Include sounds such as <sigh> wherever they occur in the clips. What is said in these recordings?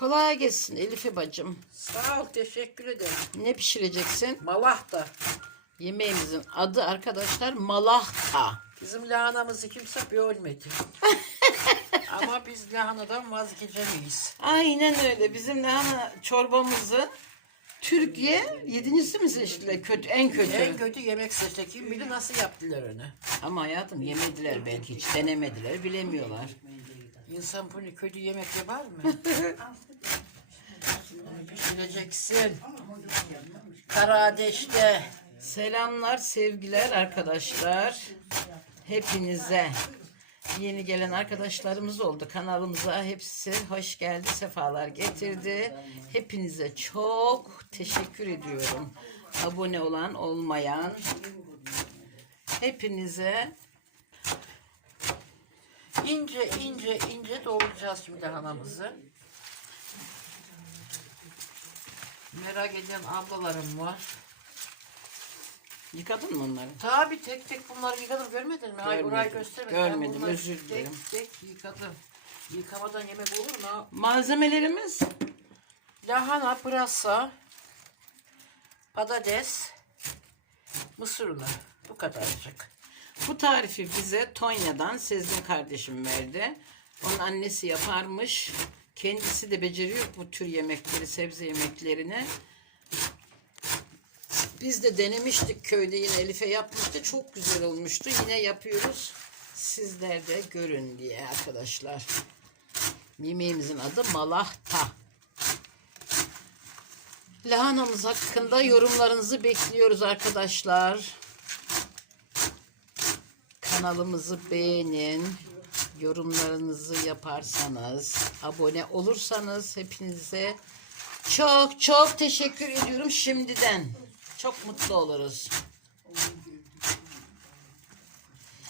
Kolay gelsin Elife bacım. Sağ ol teşekkür ederim. Ne pişireceksin? Malahta. Yemeğimizin adı arkadaşlar malahta. Bizim lahanamızı kimse bölmedi. <laughs> Ama biz lahanadan vazgeçemeyiz. Aynen öyle. Bizim lahana çorbamızın Türkiye yedincisi mi seçtiler? Kötü, en kötü. En kötü yemek seçti. Kim bilir nasıl yaptılar onu. Ama hayatım yemediler belki hiç denemediler bilemiyorlar. İnsan bunu kötü yemek yapar mı? <laughs> Pişireceksin. Kara ateşte. Selamlar, sevgiler arkadaşlar. Hepinize. Yeni gelen arkadaşlarımız oldu. Kanalımıza hepsi hoş geldi, sefalar getirdi. Hepinize çok teşekkür ediyorum. Abone olan, olmayan hepinize İnce ince ince doğrayacağız şimdi lahanamızı. Merak eden ablalarım var. yıkadın mı onları? Tabi tek tek bunları yıkadım görmedin mi? Ay Görmedim, orayı göstermedim. Görmedim, bunları özür dilerim. Tek tek yıkadım. Yıkamadan yemek olur mu? Malzemelerimiz Lahana, pırasa, patates, mısır unu. Bu kadarcık. Bu tarifi bize Tonya'dan Sezgin kardeşim verdi. Onun annesi yaparmış. Kendisi de beceriyor bu tür yemekleri, sebze yemeklerini. Biz de denemiştik köyde yine Elif'e yapmıştı. Çok güzel olmuştu. Yine yapıyoruz. Sizler de görün diye arkadaşlar. Yemeğimizin adı malahta. Lahanamız hakkında yorumlarınızı bekliyoruz arkadaşlar. Kanalımızı beğenin. Yorumlarınızı yaparsanız, abone olursanız hepinize çok çok teşekkür ediyorum şimdiden. Çok mutlu oluruz.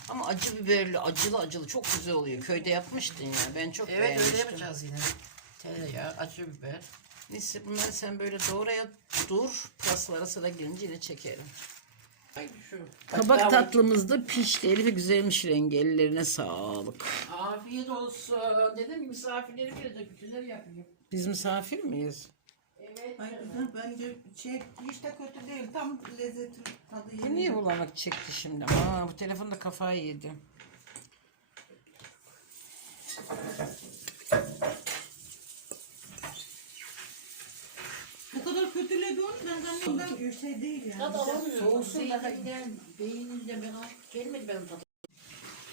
Ama acı biberli, acılı acılı çok güzel oluyor. Köyde yapmıştın ya. Ben çok Evet öyle beğenmiştim. yapacağız yine. Tereyağı, acı biber. Neyse bunları sen böyle doğraya dur. Pırasalara sıra gelince yine çekerim. Kabak tatlımız da pişti. Elife güzelmiş rengi. Ellerine sağlık. Afiyet olsun. Dedim ki misafirleri gelecek. Bütünler yapıyor. Biz misafir miyiz? Ay kızım bence şey hiç de kötü değil. Tam lezzeti tadı Bu yerinde. niye bulanık çekti şimdi? Aa bu telefon da kafayı yedi. Kadar kötüledi onu ben zannettim ben şey değil yani. Tadı alamıyor. Soğusun daha gider. Beyninde ben al. Gelmedi benim tadım.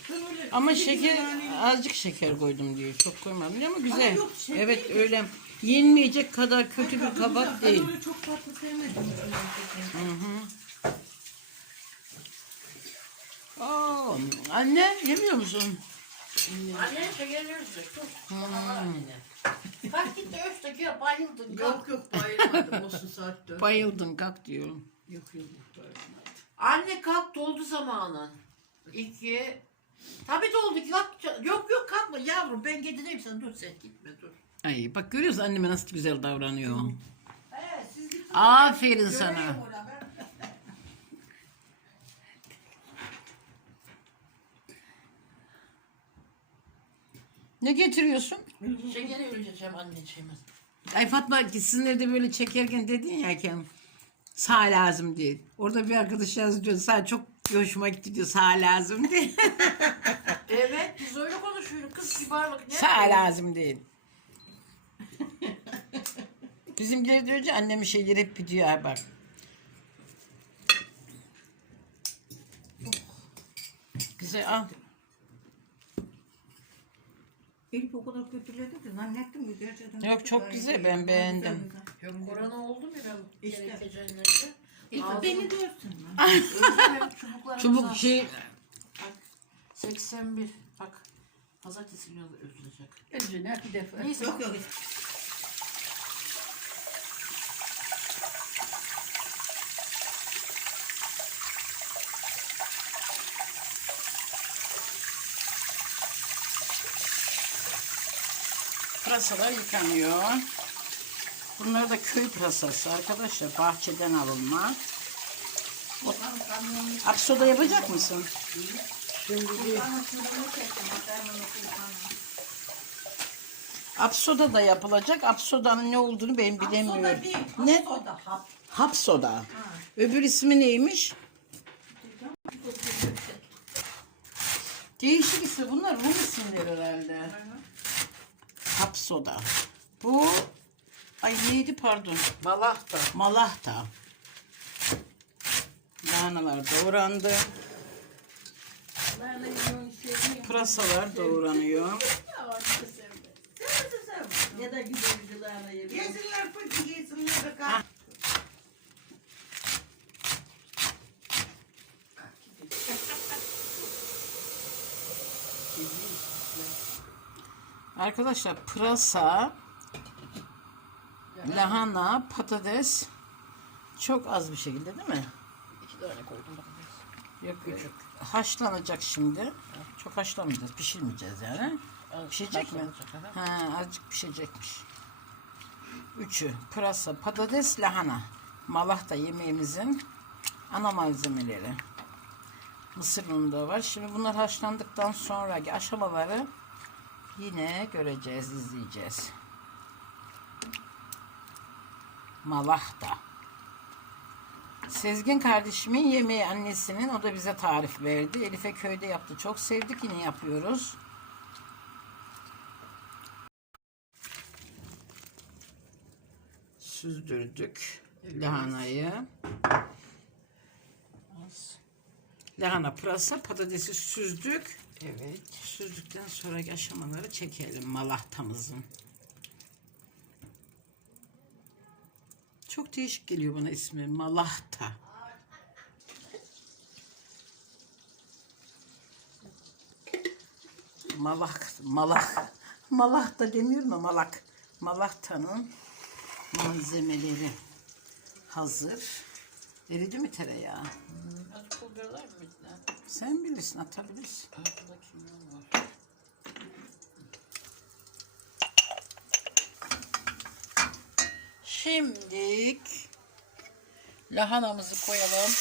Böyle Ama şey şeker yani- azıcık şeker koydum diyor. Çok koymadım ama güzel. Yok, şeker evet değil. öyle yenmeyecek kadar kötü bir Tadı kabak güzel. değil. Ben öyle çok tatlı sevmedim. Aa, anne yemiyor musun? Anne şeker verirse. Dur. Annene. Kalk git de öf gel bayıldın. Kalk. Yok yok bayılmadım olsun saatte. Bayıldın kalk diyorum. Yok yok bayılmadım. Anne kalk doldu zamanın. İki. Tabii doldu. Kalk. Yok yok kalkma yavrum ben gideceğim sen dur sen gitme dur. Ay bak görüyorsun anneme nasıl güzel davranıyor. He siz gidin. Aferin sana. Göreyim ona ben. Ne getiriyorsun? Şekeri öleceğim anneciğim. Ay Fatma sizin evde böyle çekerken dedin ya ki sağ lazım diye. Orada bir arkadaş yazıyor sağ çok hoşuma gitti diyor sağ lazım diye. <laughs> Evet biz öyle konuşuyoruz. Kız kibarlık ne? sağ lazım değil. <laughs> Bizimkiler diyor ki annemin şeyleri hep gidiyor ha bak. Güzel al. Elif o kadar kötüledi ki zannettim ki gerçekten. Yok, çok güzel, ben beğendim. Yok korona oldu mu ben İşte. İlk Ağzım- beni görsün lan. <laughs> Çubuk şey Bak 81 bak. Pazartesi günü ölçülecek. Önce bir defa. Neyse. Yok yok. Pırasalar yıkanıyor. Bunlar da köy pırasası arkadaşlar. Bahçeden alınma. O- yapacak mısın? Apsoda da yapılacak. Apsoda'nın ne olduğunu ben bilemiyorum. Soda değil. Ne? Soda hap. Hapsoda. Öbür ismi neymiş? Değişik isim. Bunlar Rum isimleri herhalde. Hapsoda. Bu ay neydi pardon. Malahta. Malahta. Lahanalar doğrandı. Pırasalar doğranıyor. Ya da güzelcilerle Yesinler fıkı yesinler. Arkadaşlar pırasa, lahana, patates çok az bir şekilde değil mi? İki tane koydum bak. Yok yok. Haşlanacak şimdi. Çok haşlamayacağız, pişirmeyeceğiz yani. Pişecek mi? Haşlanacak. Ha, azıcık pişecekmiş. Üçü pırasa, patates, lahana. Malahta yemeğimizin ana malzemeleri. Mısır unu da var. Şimdi bunlar haşlandıktan sonraki aşamaları yine göreceğiz, izleyeceğiz. Malahta. Sezgin kardeşimin yemeği annesinin o da bize tarif verdi. Elif'e köyde yaptı. Çok sevdik yine yapıyoruz. Süzdürdük lahanayı. Lahana, pırasa, patatesi süzdük. Evet. Süzdükten sonraki aşamaları çekelim malahtamızın. Çok değişik geliyor bana ismi. Malahta. Malak, malak. Malak da demiyorum ama malak. Malahta'nın malzemeleri hazır. Eridi mi tereyağı? Az pul biberler mi içine? Sen bilirsin atabilirsin. Bakayım ne var. Şimdilik lahanamızı koyalım.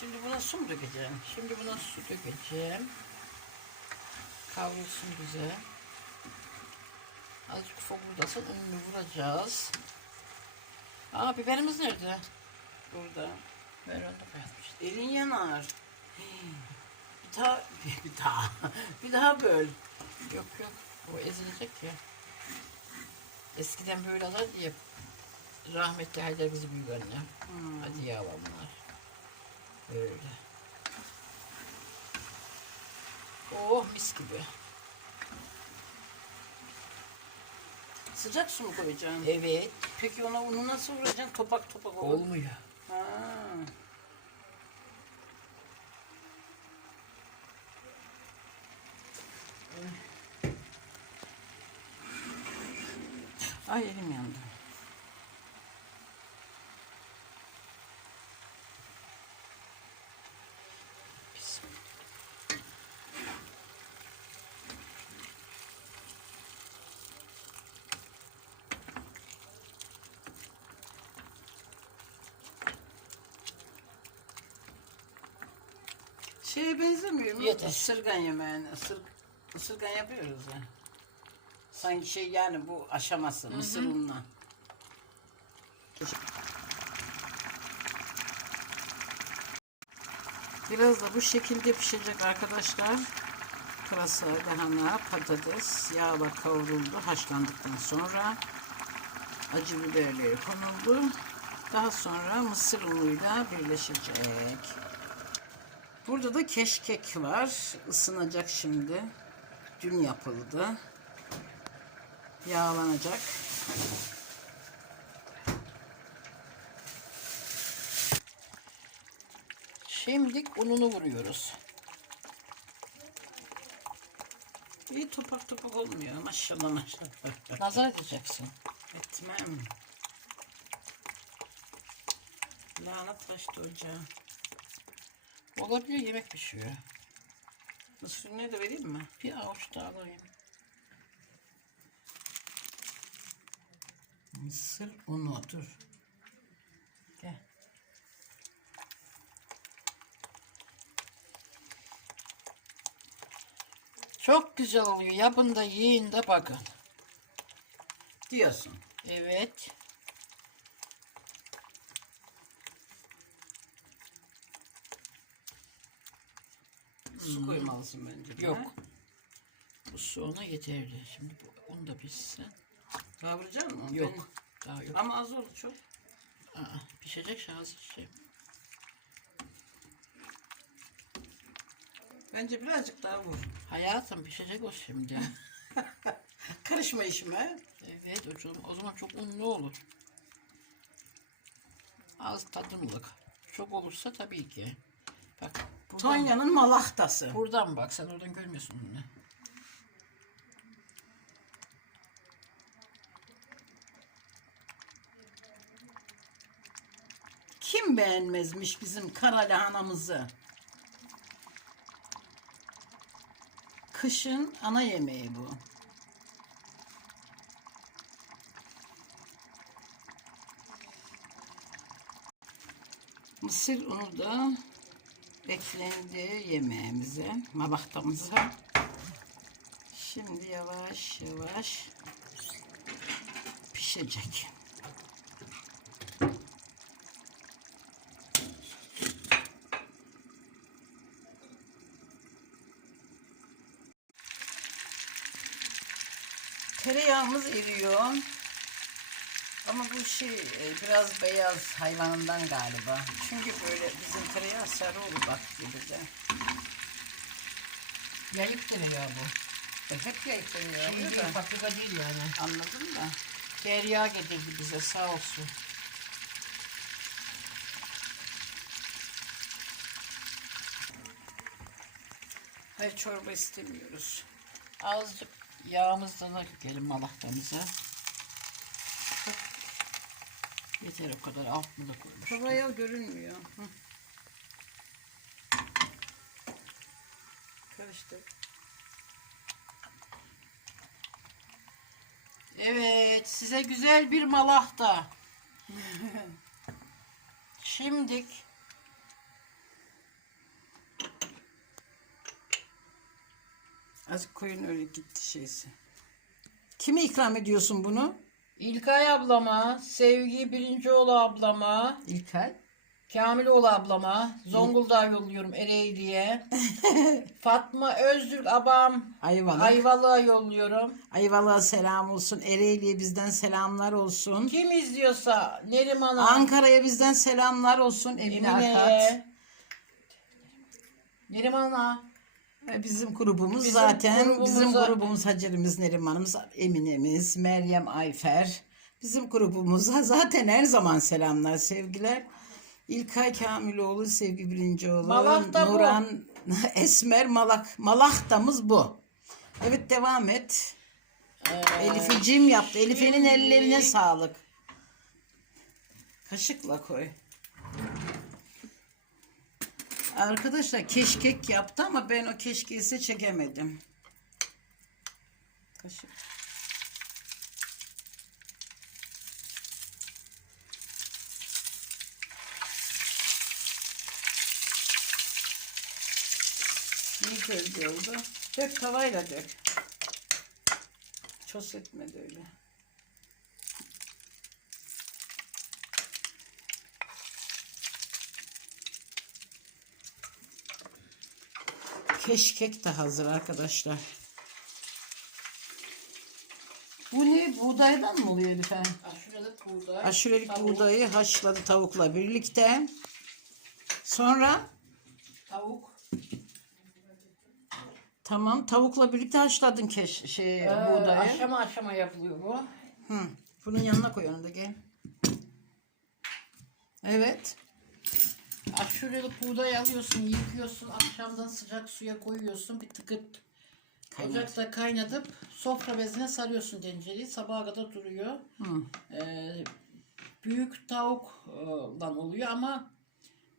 Şimdi buna su mu dökeceğim? Şimdi buna su dökeceğim. Kavrulsun güzel. Azıcık fokurdasın. Ununu vuracağız. Aa biberimiz nerede? Burada. Ben onu koymıştım. Elin yanar. Bir daha, <laughs> bir daha, bir daha böl. Yok yok. O ezilecek ya. Eskiden böyle alır diye rahmetli Haydar bizi büyük anne. Hadi yavamlar. Böyle. Oh mis gibi. Sıcak su mu koyacaksın? Evet. Peki ona unu nasıl vuracaksın? Topak topak olur. Olmuyor. Ha. Ay elim yandı. Şeye benzemiyor mu? Yeter. Isırgan yemeğine. Isır, ısırgan yapıyoruz ya. Sanki şey yani bu aşaması mısır ununa. Biraz da bu şekilde pişecek arkadaşlar. Pırasa, lahana, patates yağla kavruldu haşlandıktan sonra acı biberleri konuldu. Daha sonra mısır unuyla birleşecek. Burada da keşkek var. Isınacak şimdi. Dün yapıldı. Yağlanacak. Şimdilik ununu vuruyoruz. İyi topak topak olmuyor. Maşallah maşallah. Nazar edeceksin. Etmem. Lanet taştı ocağa. Olabilir yemek pişiyor. Mısır unu da vereyim mi? Bir avuç da alayım. Mısır unu dur. Gel. Çok güzel oluyor. Yapın da yiyin de bakın. Diyorsun. Evet. Su koymalısın bence. Yok. ha? Bu su ona yeterli. Şimdi bu un da pişsin. Kavuracak mısın? Yok. Daha yok. Ben- Ama az oldu çok. Aa, pişecek şey hazır şey. Bence birazcık daha vur. Hayatım pişecek o şimdi. <laughs> Karışma işime. evet zaman- o zaman çok unlu olur. Az tadımlık. Çok olursa tabii ki. Bak buradan, Tonya'nın malahtası. buradan bak sen oradan görmüyorsun onu. Kim beğenmezmiş bizim kara lahanamızı? Kışın ana yemeği bu. Mısır unu da eklendi yemeğimize, malaktamıza. Şimdi yavaş yavaş pişecek. Tereyağımız eriyor. Ama bu şey e, biraz beyaz hayvanından galiba. Çünkü böyle bizim tereyağı sarı olur bak gibi de. Yayık tereyağı bu. E, hep yayık tereyağı Şey oluyor değil, da. değil yani. Anladın mı? Tereyağı getirdi bize sağ olsun. Hayır çorba istemiyoruz. Azıcık yağımızdan da dökelim malahtamıza. Yeter o kadar altını da koymuş. Havaya görünmüyor. Hı. Karıştır. Evet size güzel bir malahta. <laughs> Şimdik Azıcık koyun öyle gitti şeysi. Kime ikram ediyorsun bunu? İlkay ablama, Sevgi Birincioğlu ablama, İlkay. Kamiloğlu ablama, Zonguldak'a yolluyorum Ereğli'ye. <laughs> Fatma Öztürk abam, Ayvalık. Ayvalık'a yolluyorum. Ayvalık'a selam olsun. Ereğli'ye bizden selamlar olsun. Kim izliyorsa Neriman'a, Ankara'ya bizden selamlar olsun. Emine Akat. Emine'ye, Neriman'a, bizim grubumuz Bizim zaten grubumuz bizim grubumuz Hacer'imiz, Neriman'ımız, Emine'miz, Meryem Ayfer. Bizim grubumuza <laughs> zaten her zaman selamlar, sevgiler. İlkay Kamiloğlu, Sevgi Birincioğlu, Malakta bu. Nuran <laughs> Esmer Malak. Malaktamız bu. Evet devam et. Elif'i cim yaptı. Elif'in ellerine sağlık. Kaşıkla koy. Arkadaşlar keşkek yaptı ama ben o keşkeği size çekemedim. Kaşık. Bölge oldu. Dök tavayla dök. Ços etmedi öyle. Keşkek de hazır arkadaşlar. Bu ne? Buğdaydan mı oluyor Elif Hanım? aşurelik buğday, Aşurelik tavuk, buğdayı haşladı tavukla birlikte. Sonra tavuk, tamam tavukla birlikte haşladın keş şey Ee, buğdayı. aşama aşama yapılıyor bu. Hı. Bunun yanına koy onu da gel. Evet. Aşurelik buğday alıyorsun, yıkıyorsun, akşamdan sıcak suya koyuyorsun, bir tıkıt Kaynat. ocakta kaynatıp sofra bezine sarıyorsun tencereyi, sabaha kadar duruyor. Hı. Ee, büyük tavukdan oluyor ama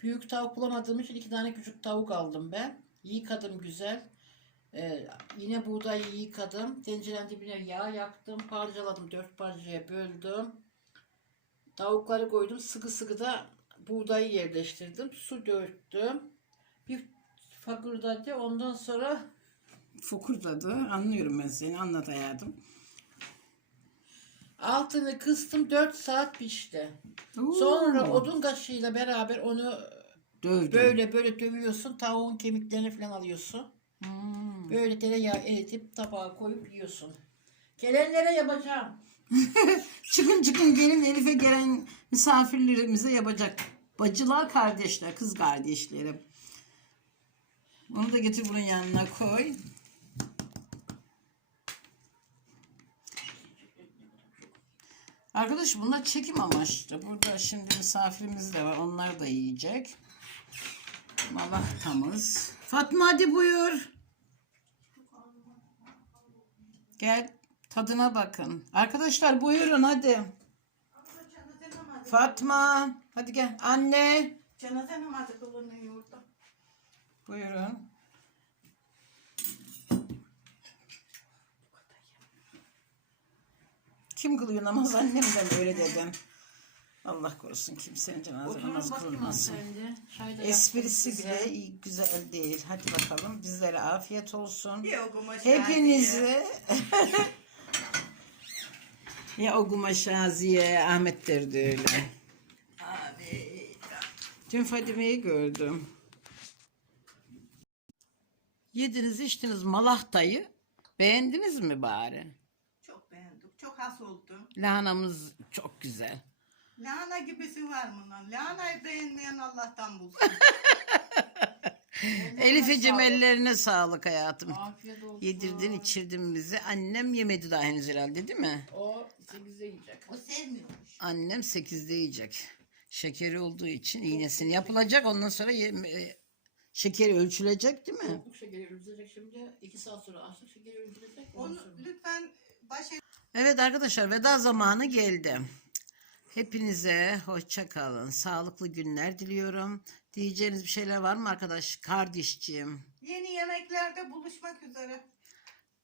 büyük tavuk bulamadığım için iki tane küçük tavuk aldım ben. Yıkadım güzel. Ee, yine buğdayı yıkadım. Tencerenin dibine yağ yaktım. Parçaladım. Dört parçaya böldüm. Tavukları koydum. Sıkı sıkı da buğdayı yerleştirdim. Su döktüm. Bir fakırdadı. Ondan sonra Fokurdadı. Anlıyorum ben seni. Anlat hayatım. altını kıstım. 4 saat pişti. Oo. Sonra odun kaşığıyla beraber onu Dövdüm. böyle böyle dövüyorsun. Tavuğun kemiklerini falan alıyorsun. Hmm. Böyle tereyağı eritip tabağa koyup yiyorsun. Gelenlere yapacağım. <laughs> Çıkın çıkın gelin Elif'e gelen misafirlerimize yapacak. Bacılar kardeşler, kız kardeşlerim. Onu da getir bunun yanına koy. Arkadaş bunlar çekim amaçlı. Burada şimdi misafirimiz de var. Onlar da yiyecek. Malahtamız. Fatma hadi buyur. Gel tadına bakın. Arkadaşlar buyurun hadi. Fatma hadi gel. Anne Cenaze namazı kılınıyor orada. buyurun. Kim kılıyor namaz? Annemden öyle dedim. Allah korusun kimsenin cenaze namazı da Esprisi bile iyi, güzel değil. Hadi bakalım bizlere afiyet olsun. Hepinizi ya Oguma Şaziye Ahmetler de öyle. Dün Fadime'yi gördüm. Yediniz içtiniz malahtayı. Beğendiniz mi bari? Çok beğendik. Çok has oldu. Lahanamız çok güzel. Lahana gibisi var mı lan? Lahanayı beğenmeyen Allah'tan bulsun. <laughs> Elif'eciğim ellerine sağlık hayatım. Afiyet olsun. Yedirdin içirdin bizi. Annem yemedi daha henüz herhalde değil mi? O 8'de yiyecek. o sevmiyormuş. Annem 8'de yiyecek. Şekeri olduğu için iğnesini yapılacak. Ondan sonra ye- e, şekeri ölçülecek değil mi? Soğukluk şekeri ölçülecek şimdi. 2 saat sonra açlık şekeri ölçülecek. Ondan Onu sonra. lütfen baş Evet arkadaşlar veda zamanı geldi. Hepinize hoşça kalın. Sağlıklı günler diliyorum. Diyeceğiniz bir şeyler var mı arkadaş? Kardeşciğim. yeni yemeklerde buluşmak üzere.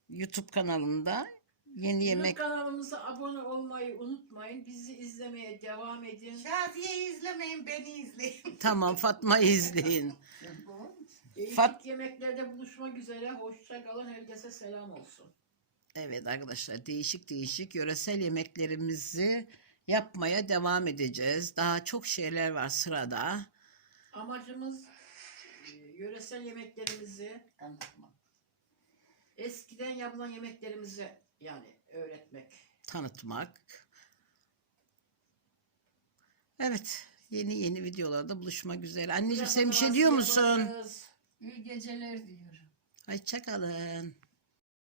YouTube kanalında yeni Yemek yemek kanalımıza abone olmayı unutmayın. Bizi izlemeye devam edin. Şaziye'yi izlemeyin beni izleyin. <laughs> tamam Fatma izleyin. <laughs> Fat- yemeklerde buluşmak üzere. Hoşça kalın. Herkese selam olsun. Evet arkadaşlar değişik değişik yöresel yemeklerimizi yapmaya devam edeceğiz. Daha çok şeyler var sırada. Amacımız e, yöresel yemeklerimizi Anlatma. eskiden yapılan yemeklerimizi yani öğretmek. tanıtmak. Evet, yeni yeni videolarda buluşmak üzere. Anneciğim sen bir şey diyor musun? İyi geceler diyorum. Hoşça kalın.